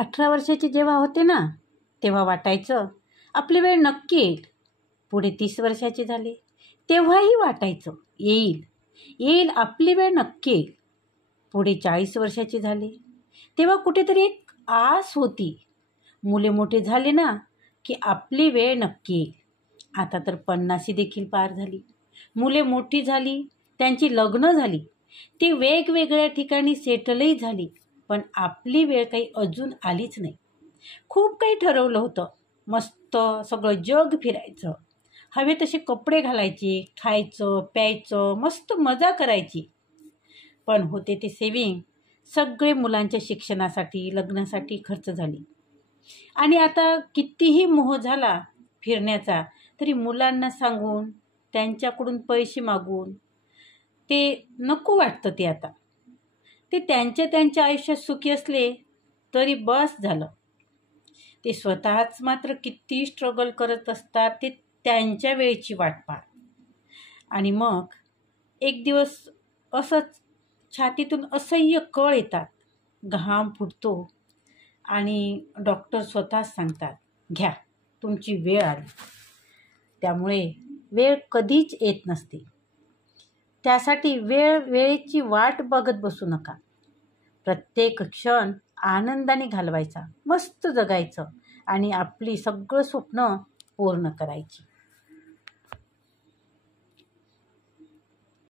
18 वर्षाचे जेव्हा होते ना, तेव्हा वाटायचं आपली वेळ नक्की येईल. पुढे 30 वर्षाचे झाले तेव्हाही वाटायचं येईल आपली वेळ नक्की येईल. पुढे 40 वर्षाचे झाले तेव्हा कुठेतरी एक आस होती. मुले मोठे झाले ना की आपली वेळ नक्की येईल. आता तर 50 देखील पार झाली. मुले मोठी झाली, त्यांची लग्न झाली, ती वेगवेगळ्या ठिकाणी सेटलही झाली. पण आपली वेळ काही अजून आलीच नाही. खूप काही ठरवलं होतं. मस्त सगळं जग फिरायचं, हवे तसे कपडे घालायचे, खायचं प्यायचं, मस्त मजा करायची. पण होते ते सेविंग सगळे मुलांच्या शिक्षणासाठी, लग्नासाठी खर्च झाली. आणि आता कितीही मोह झाला फिरण्याचा तरी मुलांना सांगून त्यांच्याकडून पैसे मागून ते नको वाटतं. ते आता ते त्यांच्या आयुष्यात सुखी असले तरी बस झालं. ते स्वतःच मात्र किती स्ट्रगल करत असतात ते त्यांच्या वेळेची वाट पाहत. आणि मग एक दिवस असंच छातीतून असह्य कळ येतात, घाम फुटतो आणि डॉक्टर स्वतःच सांगतात, घ्या तुमची वेळ आली. त्यामुळे वेळ कधीच येत नसते. त्यासाठी वेळेची वाट बघत बसू नका. प्रत्येक क्षण आनंदाने घालवायचा, मस्त जगायचं आणि आपली सगळं स्वप्न पूर्ण करायची.